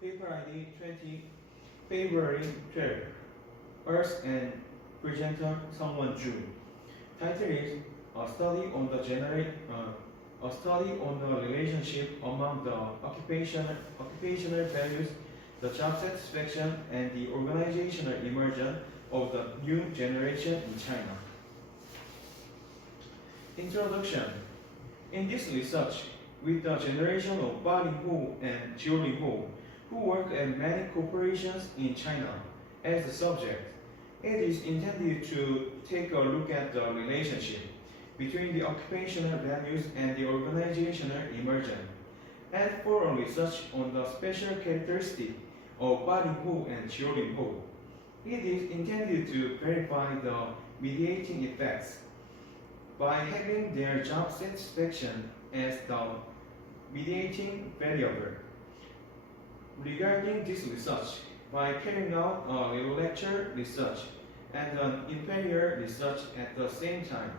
Paper ID 20, February 12, Earth and presenter Seung-Wan June. Title is a study on the relationship among the occupational values, the job satisfaction, and the organizational immersion of the new generation in China. Introduction. In this research, with the generation of Ba Linghu and Jiu Linghu, who work at many corporations in China, as the subject, it is intended to take a look at the relationship between the occupational values and the organizational immersion, and for a research on the special characteristic of Ba Linghu and Jiu Linghu. It is intended to verify the mediating effects by having their job satisfaction as the mediating variable. Regarding this research, by carrying out a literature research and an empirical research at the same time,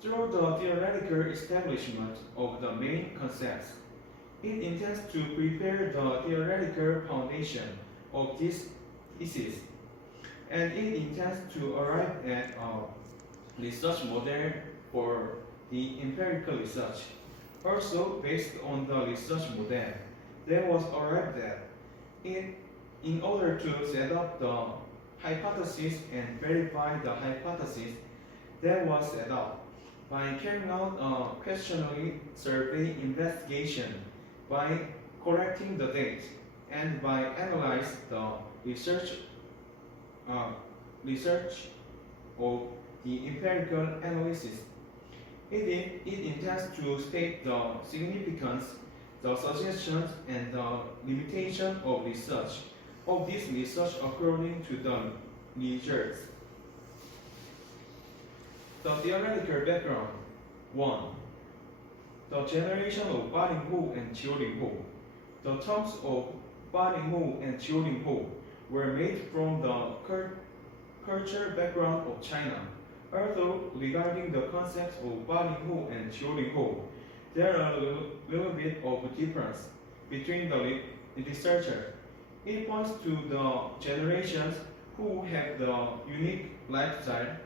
through the theoretical establishment of the main concepts, it intends to prepare the theoretical foundation of this thesis, and it intends to arrive at a research model for the empirical research, also based on the research model that was arrived at. In order to set up the hypothesis and verify the hypothesis that was set up, by carrying out a questionnaire survey investigation, by collecting the data, and by analyzing the research of the empirical analysis. It intends to state the significance, the suggestions, and the limitation of this research according to the results. The theoretical background. 1. The generation of Ba Linghu and Jiu Linghu. The terms of Ba Linghu and Jiu Linghu were made from the cultural background of China. Although regarding the concepts of Ba Linghu and Jiu Linghu, there are a little bit of difference between the researchers. It points to the generations who have the unique lifestyle,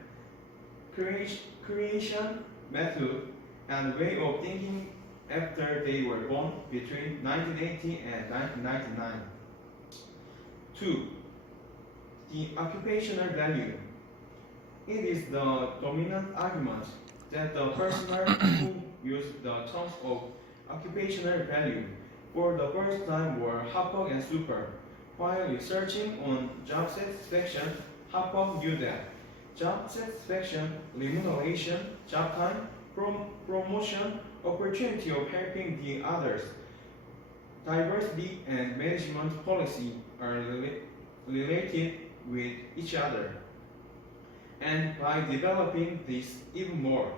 creation method, and way of thinking after they were born between 1980 and 1999. 2. The occupational value. It is the dominant argument that the personnel who use the terms of occupational value for the first time were Harper and Super. While researching on job satisfaction, Harper knew that job satisfaction, remuneration, job time, promotion, opportunity of helping the others, diversity, and management policy are related with each other. And by developing this even more,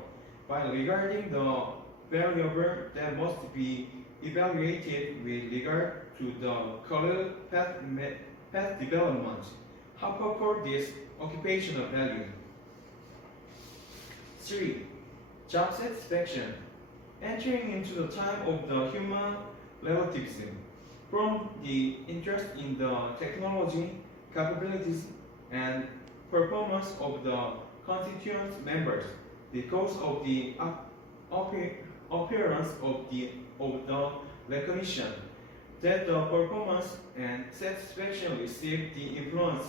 by regarding the variable that must be evaluated with regard to the career path development, Harper called this occupational value. 3. Job satisfaction. Entering into the time of the human relativism, from the interest in the technology, capabilities, and performance of the constituent members, because of the appearance of the recognition that the performance and satisfaction receive the influence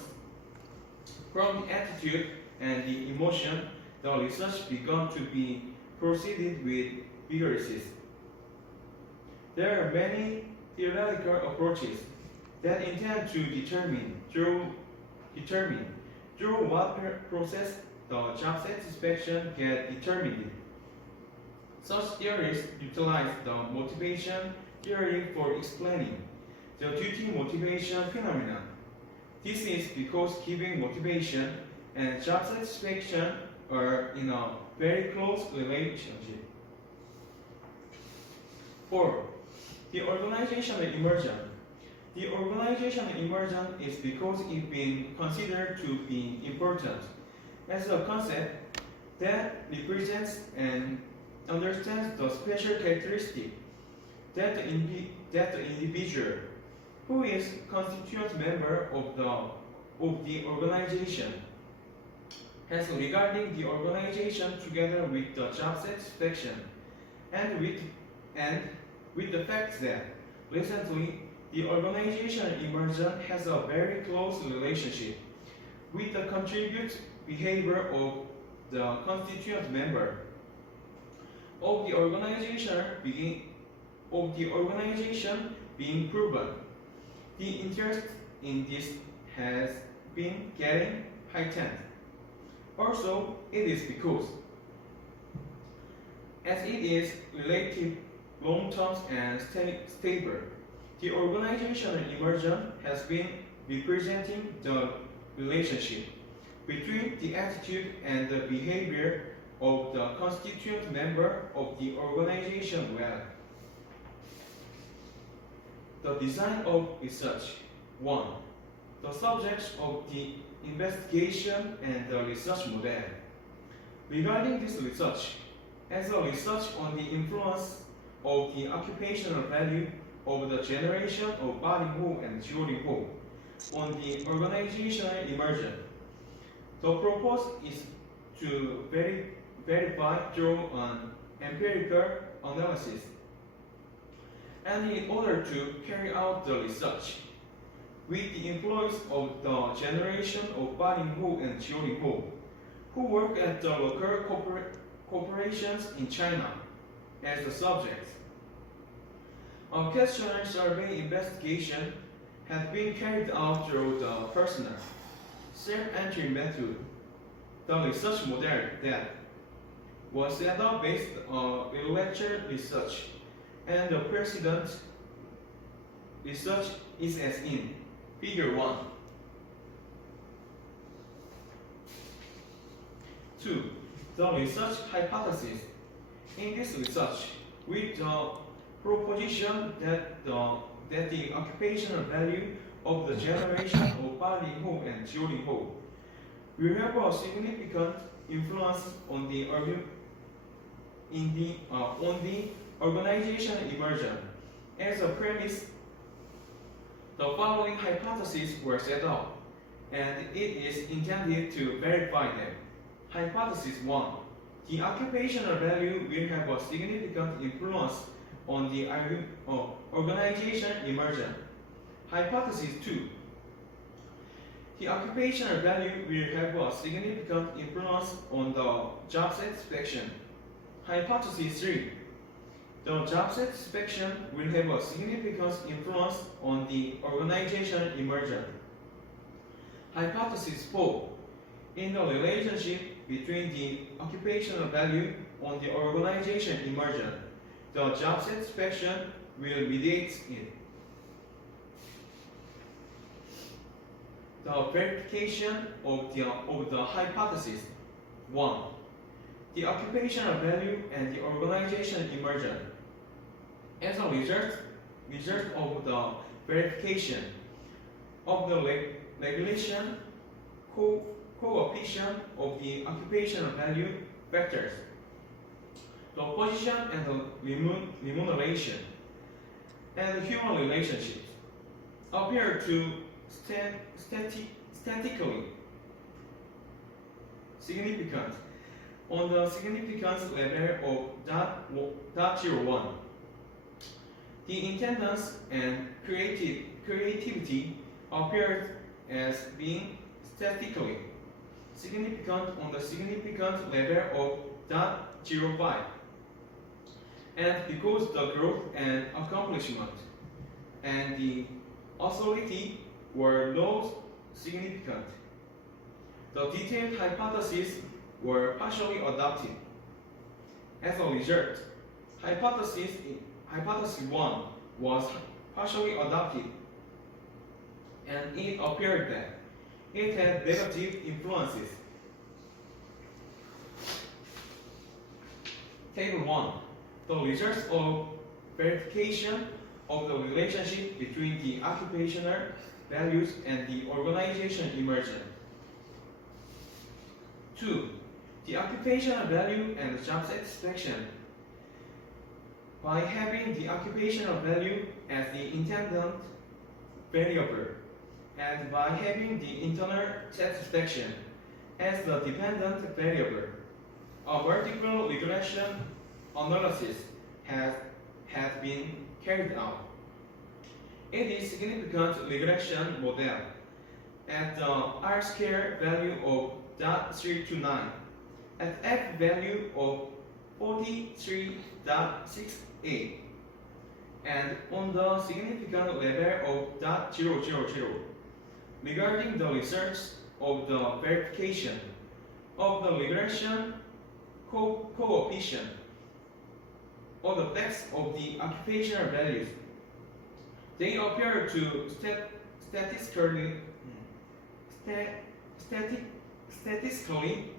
from the attitude and the emotion. The research began to be proceeded with vigorously. There are many theoretical approaches that intend to determine through what process the job satisfaction gets determined. Such theories utilize the motivation theory for explaining the duty motivation phenomenon. This is because giving motivation and job satisfaction are in a very close relationship. 4. The organizational immersion. The organizational immersion is because it's been considered to be important as a concept that represents and understands the special characteristic that the individual who is constituent member of the organization. Hence, regarding the organization together with the job satisfaction and with the fact that recently the organization Immersion has a very close relationship with the contribute behavior of the constituent member of the organization being proven. The interest in this has been getting heightened. Also, it is because, as it is relative long-term and stable, the organization Immersion has been representing the relationship between the attitude and the behavior of the constituent member of the organization well. The design of research. 1. The subjects of the investigation and the research model. Regarding this research, as a research on the influence of the occupational value of the generation of Baring-Ho and Jiuling-Ho on the organizational immersion, the purpose is to verify through an empirical analysis. And in order to carry out the research, with the employees of the generation of Baring-Ho and Jiuling-Ho, who work at the local corporations in China as the subjects. A questionnaire survey investigation has been carried out through the personal self-entry method. The research model that was set up based on intellectual research, and the precedent research is as in Figure 1. 2. The research hypothesis. In this research, with the proposition that the occupational value of the generation of Baring-Ho and Jiuling-Ho will have a significant influence on the organization immersion. As a premise, the following hypotheses were set up, and it is intended to verify them. Hypothesis 1. The occupational value will have a significant influence on the organization immersion. Hypothesis 2. The occupational value will have a significant influence on the job satisfaction. Hypothesis 3. The job satisfaction will have a significant influence on the organization immersion. Hypothesis 4. In the relationship between the occupational value on the organization immersion, the job satisfaction will mediate it. The verification of the hypothesis. 1. The occupational value and the organization immersion. As a result of the verification of the regulation coefficient of the occupational value factors, the position and the remuneration, and the human relationships appear to statistically significant on the significance level of 0.01. The intendance and creativity appeared as being statistically significant on the significant level of 0.05. And because the growth and accomplishment and the authority were not significant, the detailed hypotheses were partially adopted. As a result, hypothesis 1 was partially adopted, and it appeared that it had negative influences. Table 1. The results of verification of the relationship between the occupational values and the organization immersion. 2. The occupational value and job satisfaction. By having the occupational value as the intended variable, and by having the internal satisfaction as the dependent variable, a vertical regression analysis has been carried out. It is significant regression model at the R-square value of 0.329, at F value of 43.68, and on the significant level of 0.000. Regarding the results of the verification of the regression coefficient or the facts of the occupational values, they appear to statistically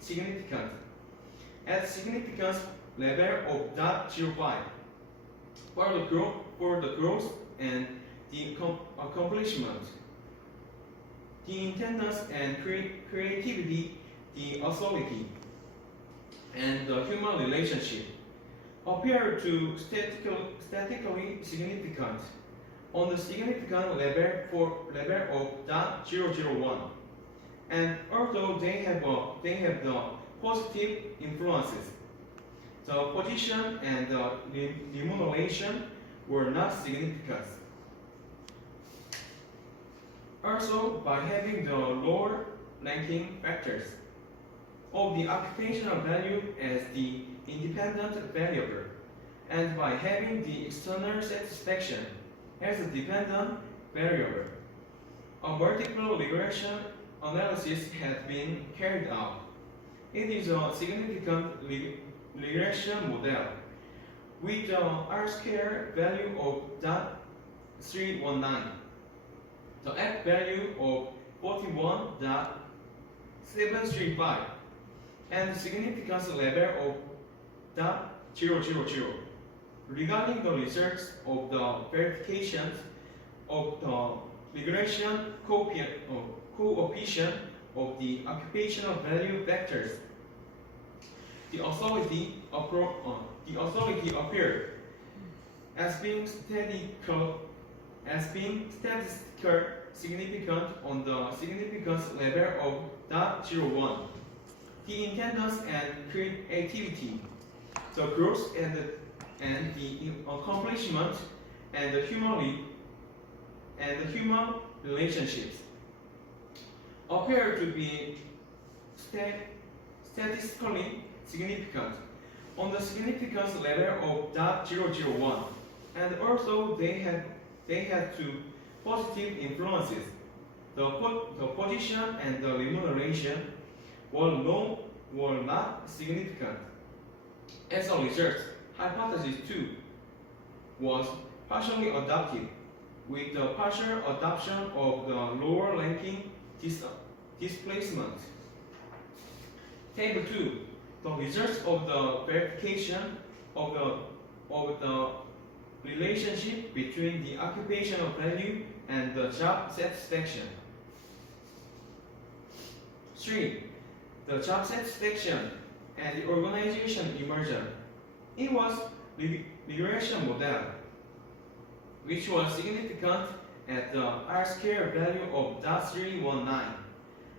significant at significance level of 0.05 for the growth and the accomplishment, the intendance and creativity, the authority, and the human relationship appear to statistically significant on the significant level of 0.001. And although they have the positive influences, the position and the remuneration were not significant. Also, by having the lower ranking factors of the occupational value as the independent variable, and by having the external satisfaction as a dependent variable, a vertical regression analysis has been carried out. It is a significant regression model with the R-square value of 0.319, the F value of 41.735, and the significance level of 0.000. Regarding the results of the verifications of the regression coefficient of the occupational value vectors, the authority appeared as being statistical significant on the significance level of 0.01. The intendance and creativity, the growth and the accomplishment, and the human relationships appear to be statistically significant on the significance level of 0.001, and also they had two positive influences. The position and the remuneration were not significant. As a result, hypothesis 2 was partially adopted with the partial adoption of the lower ranking displacement. Table 2. The results of the verification of the relationship between the occupational value and the job satisfaction. 3. The job satisfaction and the organization immersion. It was regression model, which was significant at the R-square value of 0.319,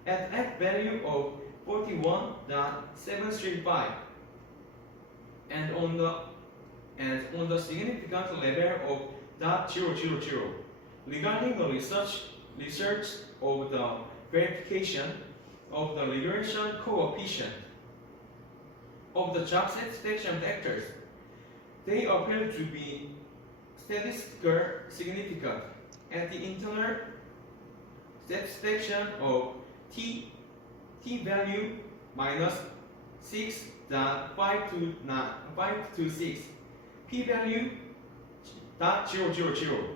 at F value of 41.735, and on the significant level of 0.000. Regarding the research of the verification of the regression coefficient of the job satisfaction factors, they appear to be statistically significant at the internal satisfaction of t value minus 6.526, p value 0.000,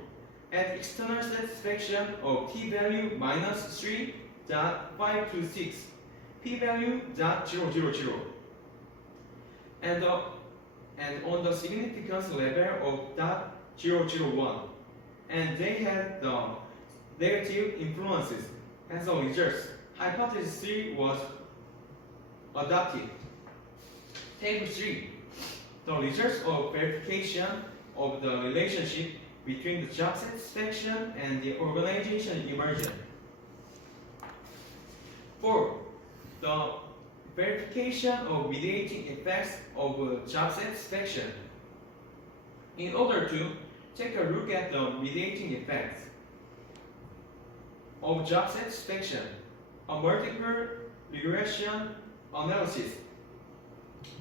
at external satisfaction of t value minus 3.526, p value 0.000, and on the significance level of 0.001, and they had the negative influences. As a result, hypothesis 3 was adopted. Table 3. The results of verification of the relationship between the job satisfaction and the organization immersion. 4. The verification of mediating effects of job satisfaction. In order to take a look at the mediating effects of job satisfaction, a multiple regression analysis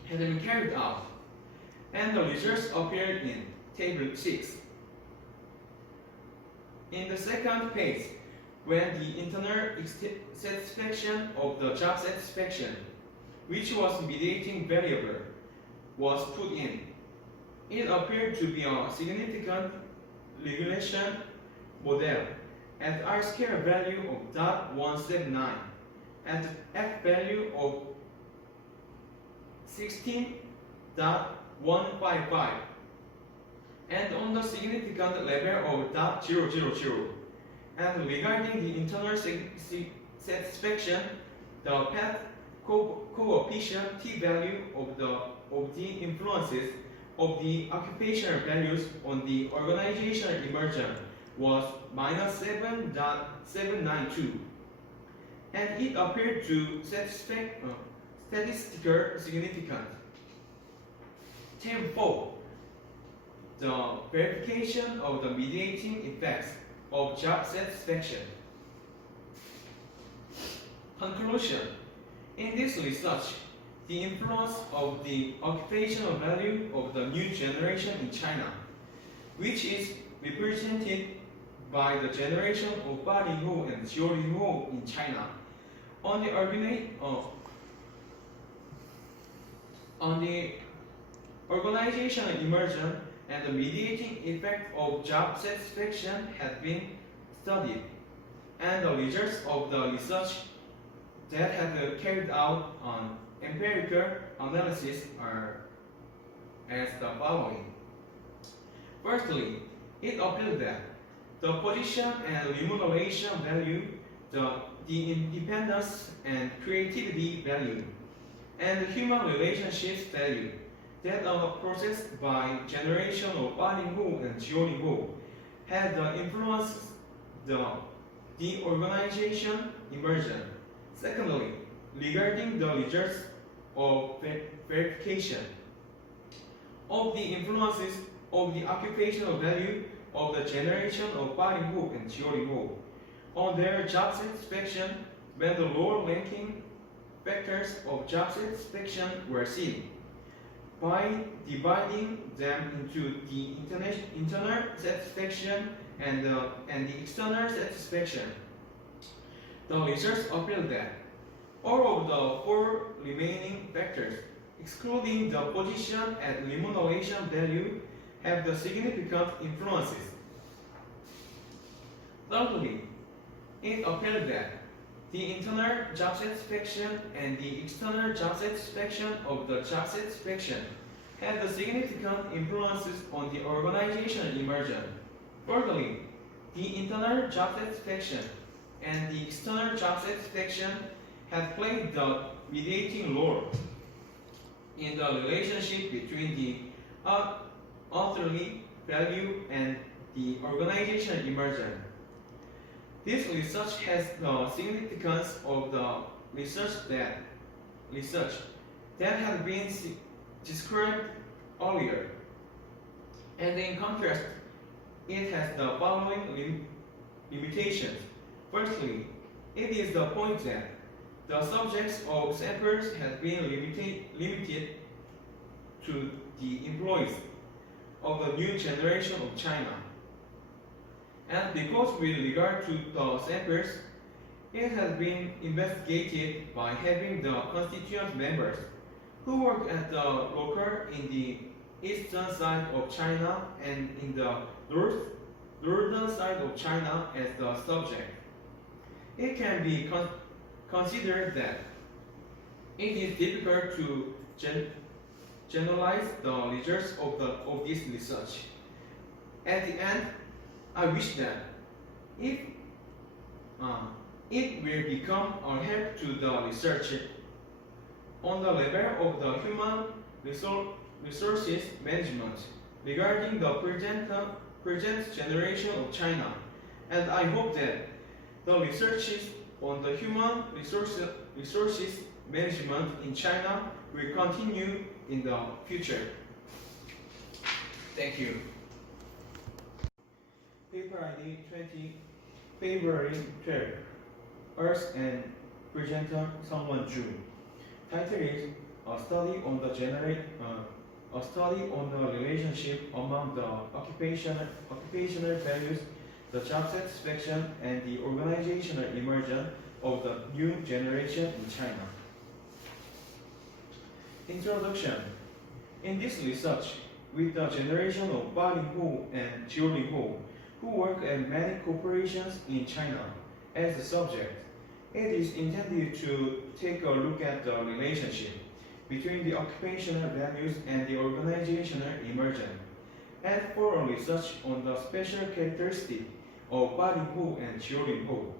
has been carried out, and the results appeared in Table 6. In the second phase, when the internal satisfaction of the job satisfaction, which was mediating variable, was put in, it appeared to be a significant regression model at R-square value of 0.179 and F value of 16.155 and on the significant level of 0.000. And regarding the internal satisfaction, the path coefficient T value of the influences of the occupational values on the organizational immersion was -7.792, and it appeared to statistical significance. Table 4. The verification of the mediating effects of job satisfaction. Conclusion. In this research, the influence of the occupational value of the new generation in China, which is represented by the generation of 80后and 90后in China, on the organizational immersion and the mediating effect of job satisfaction had been studied, and the results of the research that had carried out on empirical analysis are as the following. Firstly, it appeared that the position and remuneration value, the independence and creativity value, and the human relationships value that are processed by generation of 80后and 90后had influenced the organization immersion. Secondly, regarding the results of verification of the influences of the occupational value of the generation of 80后and 90后on their job satisfaction when the lower ranking factors of job satisfaction were seen, by dividing them into the internal satisfaction and the external satisfaction. The results appeared that all of the 4 remaining factors, excluding the position and remuneration value, have the significant influences. Thirdly, it appeared that the internal job satisfaction and the external job satisfaction of the job satisfaction had the significant influences on the organizational immersion. Fourthly, the internal job satisfaction and the external job satisfaction had played the mediating role in the relationship between the authorly value and the organizational immersion. This research has the significance of the research that had been described earlier, and in contrast, it has the following limitations. Firstly, it is the point that the subjects of samples have been limited to the employees of the new generation of China. And because with regard to the samples, it has been investigated by having the constituent members who work at the local in the eastern side of China and in the northern side of China as the subject. It can be considered that it is difficult to generalize the results of this research. At the end, I wish that if it will become a help to the researcher on the level of the human resources management regarding the present generation of China, and I hope that the researches on the human resources management in China will continue in the future. Thank you. Paper ID 20, February 12, Earth and presenter Seung-Wan. Title is a study on the relationship among the occupational values, the job satisfaction, and the organizational immersion of the new generation in China. Introduction. In this research, with the generation of Ba Linghu and Jiu Linghu, who work at many corporations in China, as the subject, it is intended to take a look at the relationship between the occupational values and the organizational immersion, and for a research on the special characteristic of Ba Linghu and Jiu Linghu.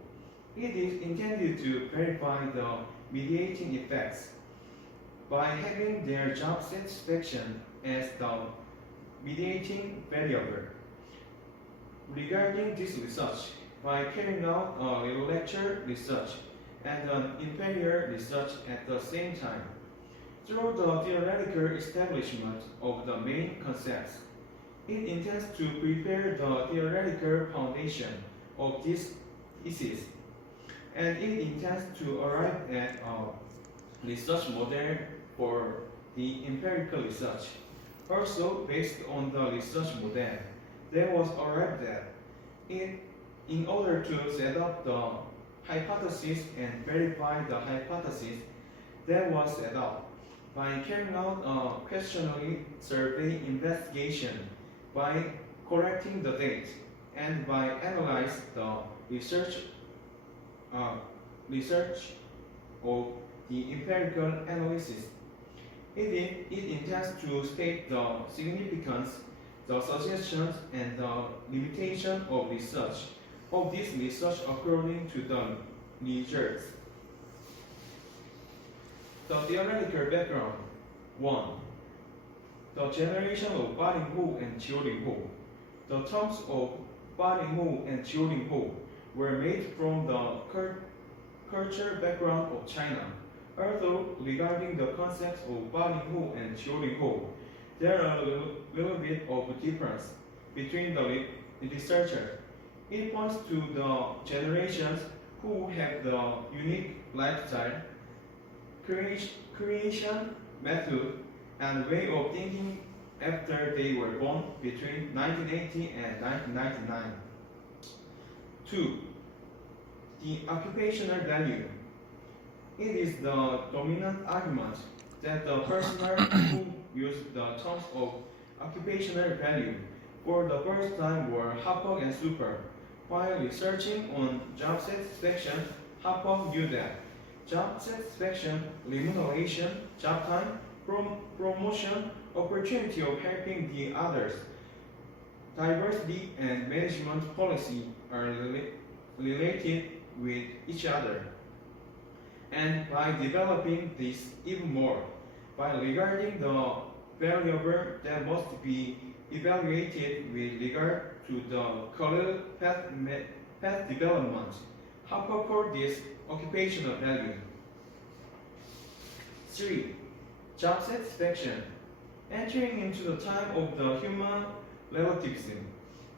It is intended to verify the mediating effects by having their job satisfaction as the mediating variable. Regarding this research, by carrying out a lecture research and an imperial research at the same time, through the theoretical establishment of the main concepts, it intends to prepare the theoretical foundation of this thesis, and it intends to arrive at a research model for the empirical research, also based on the research model that was arrived at. In order to set up the hypothesis and verify the hypothesis that was set up, by carrying out a questionnaire survey investigation, by collecting the data, and by analyzing the research of the empirical analysis. It intends to state the significance, the suggestions, and the limitation of this research according to the results. The theoretical background. 1. The generation of Ba Linghu and Jiu Linghu. The terms of Ba Linghu and Jiu Linghu were made from the cultural background of China. Although regarding the concepts of Ba Linghu and Jiu Linghu, there are a little bit of difference between the researchers. It points to the generations who have the unique lifestyle, creation method, and way of thinking after they were born between 1980 and 1999. 2. The occupational value. It is the dominant argument that the personnel who use the terms of occupational value for the first time were Harper and Super. While researching on job satisfaction, Harper knew that job satisfaction, remuneration, job time, promotion, opportunity of helping the others, diversity, and management policy are related with each other. And by developing this even more, by regarding the variable that must be evaluated with regard to the career path development, Harper called this occupational value. 3. Job satisfaction. Entering into the time of the human relativism,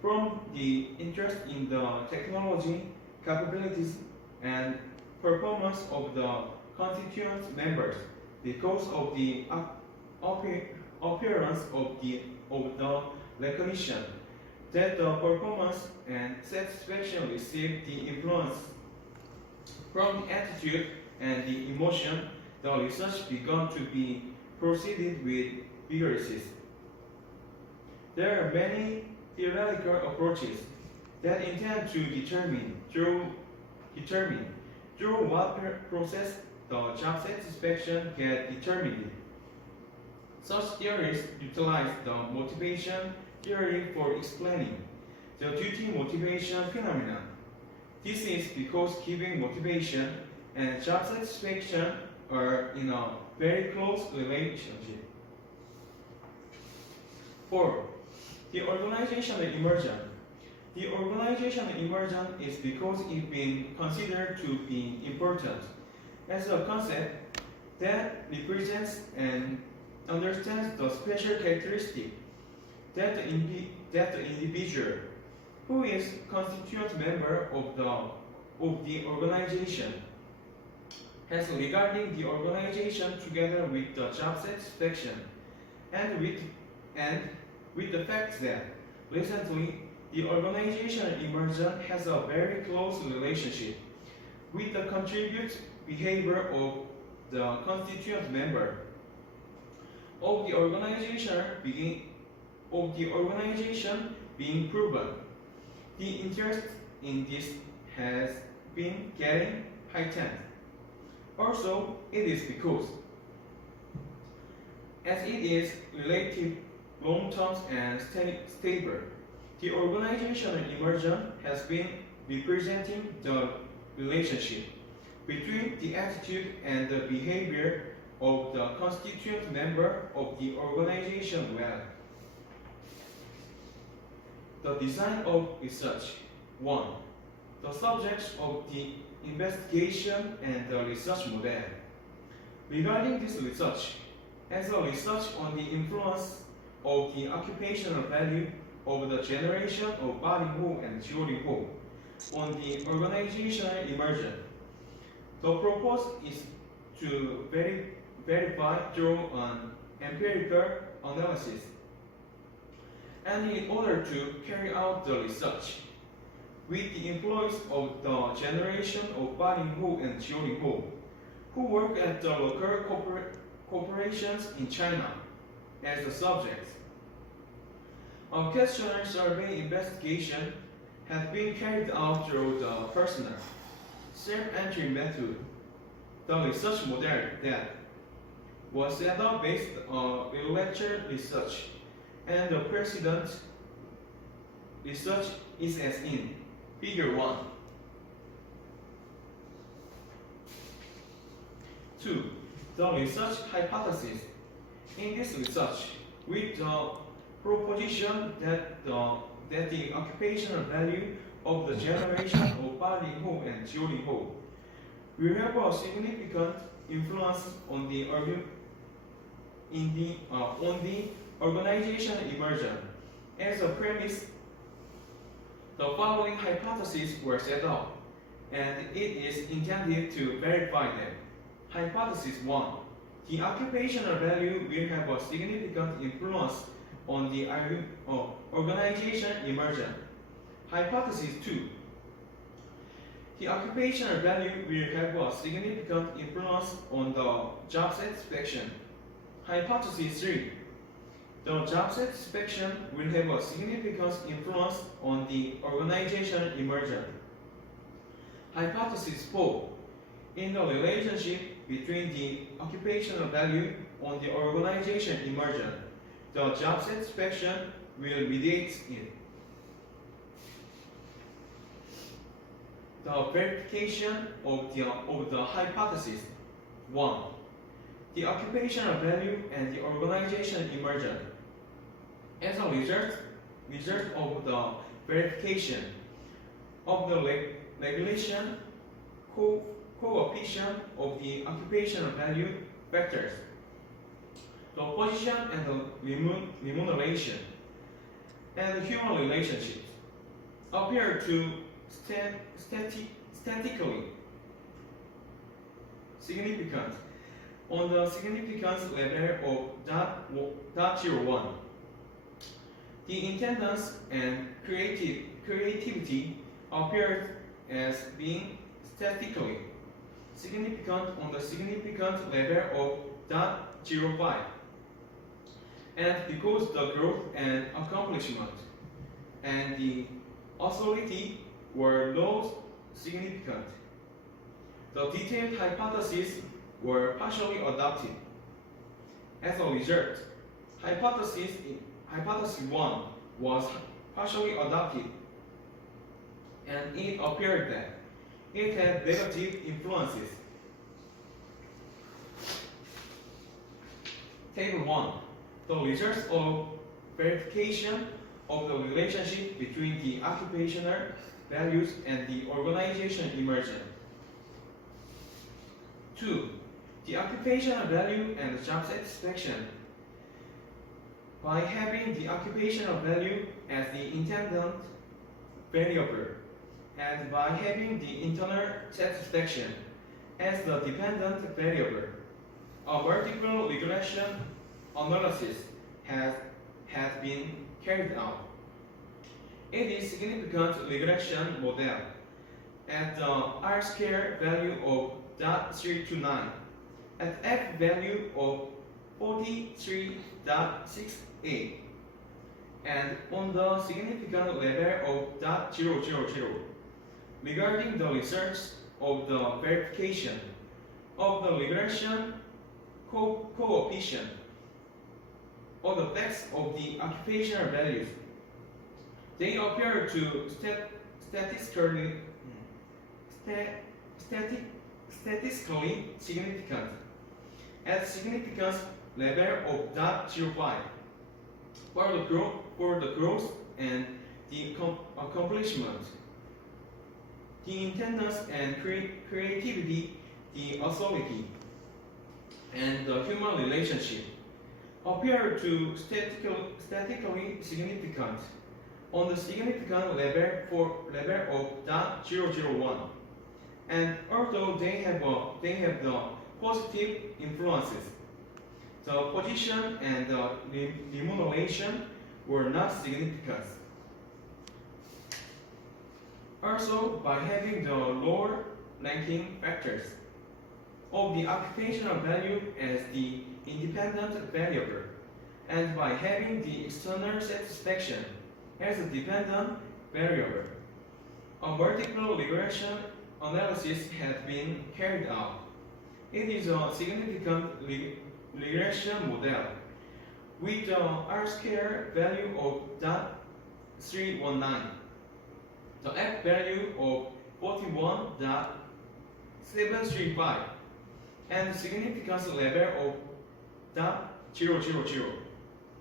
from the interest in the technology, capabilities, and performance of the constituent members, because of the appearance of the recognition that the performance and satisfaction receive the influence from the attitude and the emotion, the research began to be proceeded with vigorously. There are many theoretical approaches that intend to determine through what process the job satisfaction gets determined. Such theories utilize the motivation theory for explaining the duty motivation phenomenon. This is because giving motivation and job satisfaction are in a very close relationship. 4. The organizational immersion. The organizational immersion is because it's been considered to be important as a concept that represents and understands the special characteristic that the individual who is constituent member of the organization has regarding the organization together with the job satisfaction and with the fact that recently the organizational immersion has a very close relationship with the contribute behavior of the constituent member of the organization being proven. The interest in this has been getting heightened. Also, it is because, as it is relative long-term and stable, the organizational immersion has been representing the relationship between the attitude and the behavior of the constituent member of the organization well. The design of research. 1. The subjects of the investigation and the research model. Regarding this research, as a research on the influence of the occupational value of the generation of ballyhoo and jiulinghoo on the organizational immersion, the purpose is to verify through an empirical analysis. And in order to carry out the research, with the employees of the generation of ballyhoo and jiulinghoo, who work at the local corporations in China as the subjects. A questionnaire survey investigation has been carried out through the personal self-entry method. The research model that was set up based on bilateral research, and the precedent research is as in Figure 1. 2. The research hypothesis. In this research, with the proposition that the occupational value of the generation of ballyhoo and jiulinghoo will have a significant influence on the organizational immersion. As a premise, the following hypotheses were set up, and it is intended to verify them. Hypothesis 1. The occupational value will have a significant influence on the organization immersion. Hypothesis 2. The occupational value will have a significant influence on the job satisfaction. Hypothesis 3. The job satisfaction will have a significant influence on the organizational immersion. Hypothesis 4. In the relationship between the occupational value on the organization immersion, the job satisfaction will mediate it. The verification of the hypothesis. 1. The occupational value and the organization immersion. As a result of the verification of the regulation coefficient of the occupational value factors, the position and the remuneration, and human relationships appear to statistically significant on the significance level of .01. The intendance and creativity appeared as being statistically significant on the significant level of .05. And because the growth and accomplishment and the authority were not significant, the detailed hypotheses were partially adopted. As a result, hypothesis 1 was partially adopted, and it appeared that it had negative influences. Table 1. The results of verification of the relationship between the occupational values and the organization immersion. 2. The occupational value and job satisfaction. By having the occupational value as the intended variable, and by having the internal satisfaction as the dependent variable, a vertical regression analysis has been carried out. It is significant regression model at the R-square value of 0.329, at F value of 43.68, and on the significant level of 0.000. Regarding the results of the verification of the regression coefficient of the facts of the occupational values, they appear to statistically significant at significance level of 0.05 for the growth and the accomplishment, the intendance and creativity, the authority, and the human relationship appear to statistically significant on the significant level of 0.001. And although they have the positive influences, the position and the remuneration were not significant. Also, by having the lower ranking factors of the occupational value as the independent variable, and by having the external satisfaction as a dependent variable, a vertical regression analysis has been carried out. It is a significant regression model with the R-square value of 0.319, the F value of 41.735, and significance level of 0.000.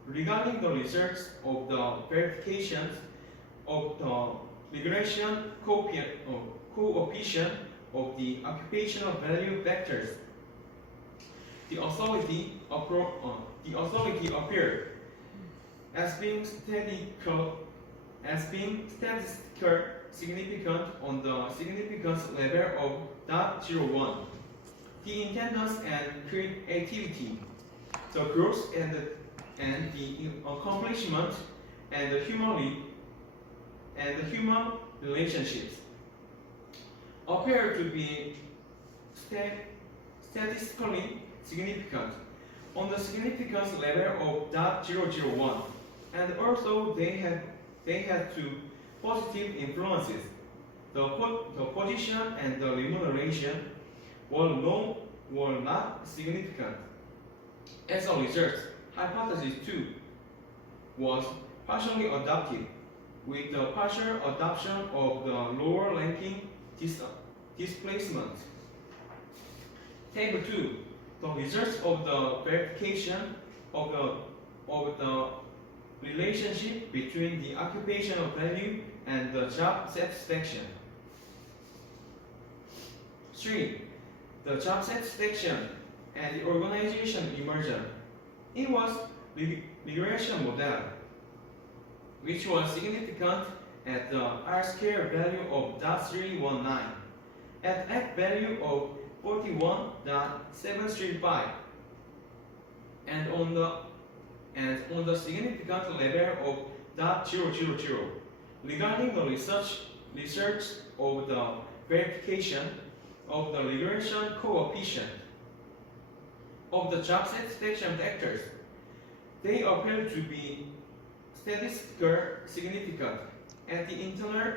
Regarding the results of the verifications of the regression coefficient of the occupational value factors, the authority appeared as being statistical significant on the significance level of 0.01. The intendance and creativity, the growth and the accomplishment, and the human relationships appear to be statistically significant on the significance level of 0.001, and also they had two positive influences. The position and the remuneration were not significant. As a result, hypothesis 2 was partially adopted with the partial adoption of the lower ranking displacement. Table 2. The results of the verification of the relationship between the occupational value and the job satisfaction. 3. The job satisfaction and the organization immersion. It was regression model, which was significant at the R-square value of 0.319, at F value of 41.735, and on the significant level of 0.000. Regarding the research of the verification of the regression coefficient of the job satisfaction factors, they appear to be statistically significant at the internal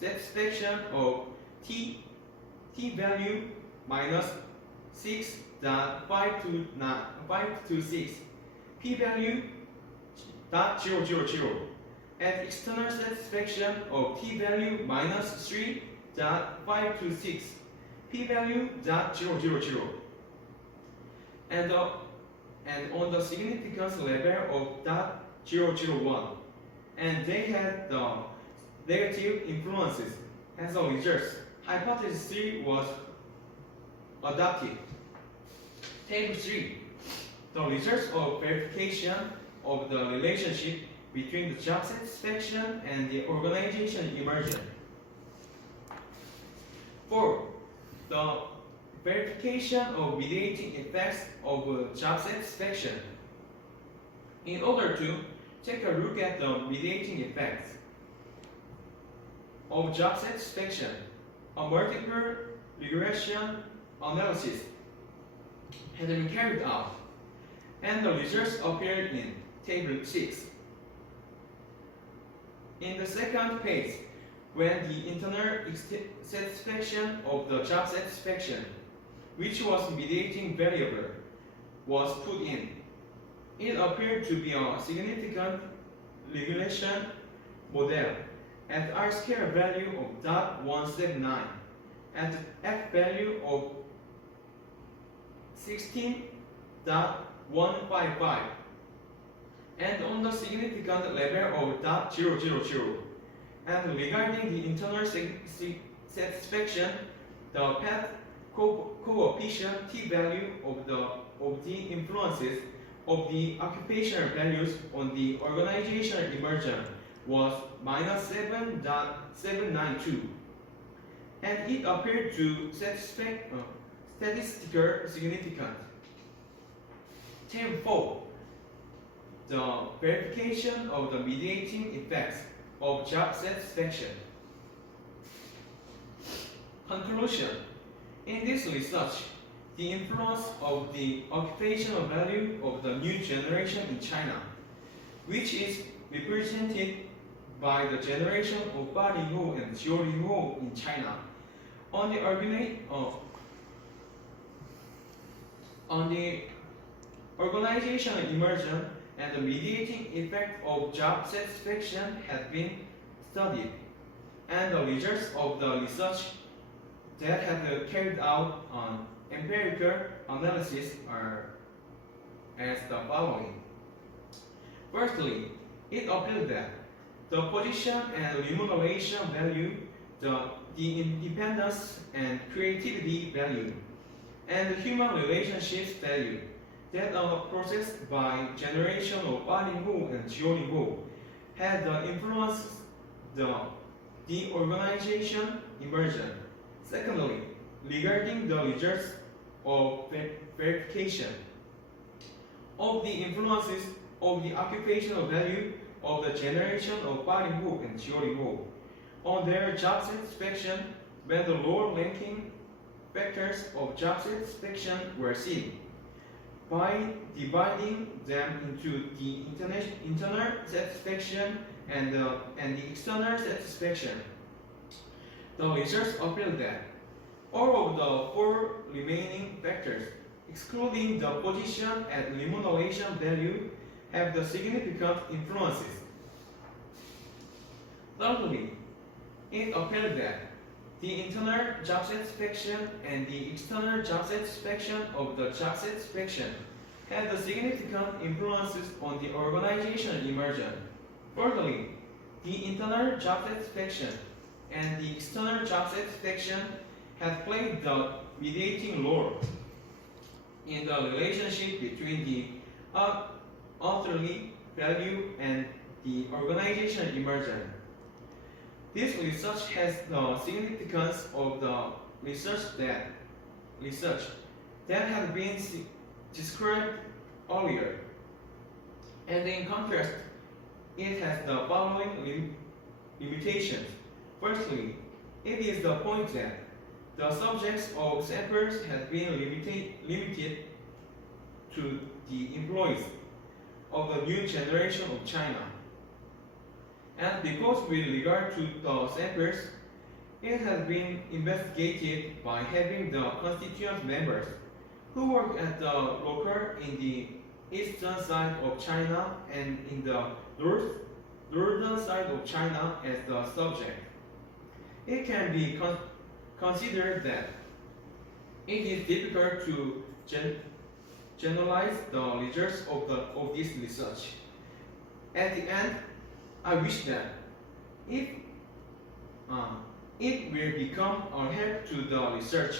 satisfaction of t value minus 6.526, p value 0.000, at external satisfaction of t value minus 3.526, p value 0.000, and on the significance level of 0.001. and they had the negative influences. As a result, hypothesis 3 was adopted. Table 3. The results of verification of the relationship between the job satisfaction and the organization immersion. 4. The verification of mediating effects of job satisfaction. In order to take a look at the mediating effects of job satisfaction, a multiple regression analysis had been carried out, and the results appeared in Table 6. In the second phase, when the internal satisfaction of the job satisfaction, which was mediating variable, was put in, it appeared to be a significant regression model at R-square value of .179, at the F value of 16.155, and on the significant level of .000. And regarding the internal satisfaction, the path coefficient T value of the influences of the occupational values on the organizational immersion was -7.792, and it appeared to statistical significance. Table 4. The verification of the mediating effects of job satisfaction. Conclusion. In this research, the influence of the occupational value of the new generation in China, which is represented by the generation of 80后 and 90后 in China, on the organizational immersion and the mediating effect of job satisfaction had been studied, and the results of the research that have carried out on empirical analysis are as the following. Firstly, it appeared that the position and remuneration value, the independence and creativity value, and the human relationships value that are processed by generation of 80后 and 90后had influenced the organization immersion. Secondly, regarding the results of verification of the influences of the occupational value of the generation of 80后 and 90后 on their job satisfaction when the lower ranking factors of job satisfaction were seen, by dividing them into the internal satisfaction and the external satisfaction, the results appeared that all of the 4 remaining factors, excluding the position and remuneration value, have the significant influences. Thirdly, it appeared that the internal job satisfaction and the external job satisfaction of the job satisfaction had the significant influences on the organizational immersion. Fourthly, the internal job satisfaction and the external job satisfaction had played the mediating role in the relationship between the authorly value and the organizational immersion. This research has the significance of the research that had been described earlier, and in contrast, it has the following limitations. Firstly, it is the point that the subjects of samples have been limited to the employees of the new generation of China. And because with regard to the samples, it has been investigated by having the constituent members who work at the local in the eastern side of China and in the northern side of China as the subject. It can be considered that it is difficult to generalize the results of this research. At the end, I wish that if it will become a help to the research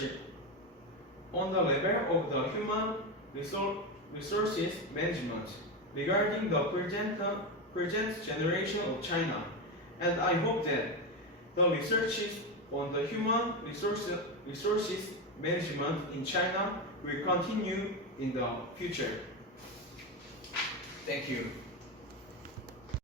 on the level of the human resources management regarding the present generation of China, and I hope that the researches on the human resources management in China will continue in the future. Thank you.